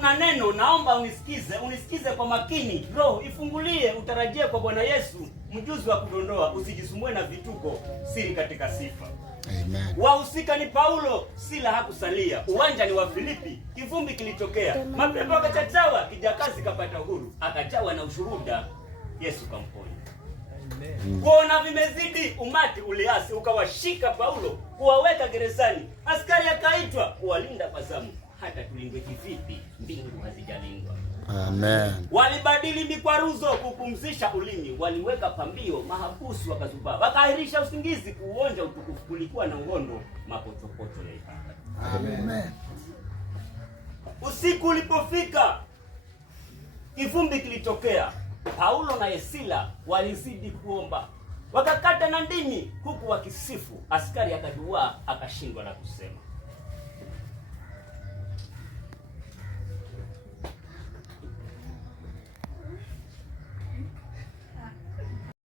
Na neno naomba unisikize kwa makini. Roho ifungulie, utarajie kwa Bwana Yesu, mjuzi wa kudondoa, usijisumbue na vituko, siri katika sifa. Amen. Wahusika ni Paulo, Sila hakusalia. Uwanja ni wa Filipi, kivumbi kilitokea. Mapepo akachachawa, kijakazi kapata uhuru. Akajawa na ushuhuda, Yesu kamponya. Kuona vimezidi, umati uliasi, ukawashika Paulo, kuwaweka gerezani. Askari akaitwa kuwalinda kwa zamu. Hata tulindwe kivipi, mbingu hazijalindwa. Amen. Walibadili mikwaruzo kupumzisha ulimi, waliweka pambio, mahabusu wakazubaa, wakaahirisha usingizi kuonja utukufu. Kulikuwa na uhondo, mapochopocho ya ibada. Amen. Usiku ulipofika, kivumbi kilitokea. Paulo na Sila walizidi kuomba, wakakata na ndimi huku wakisifu. Askari akaduaa, akashindwa na kusema.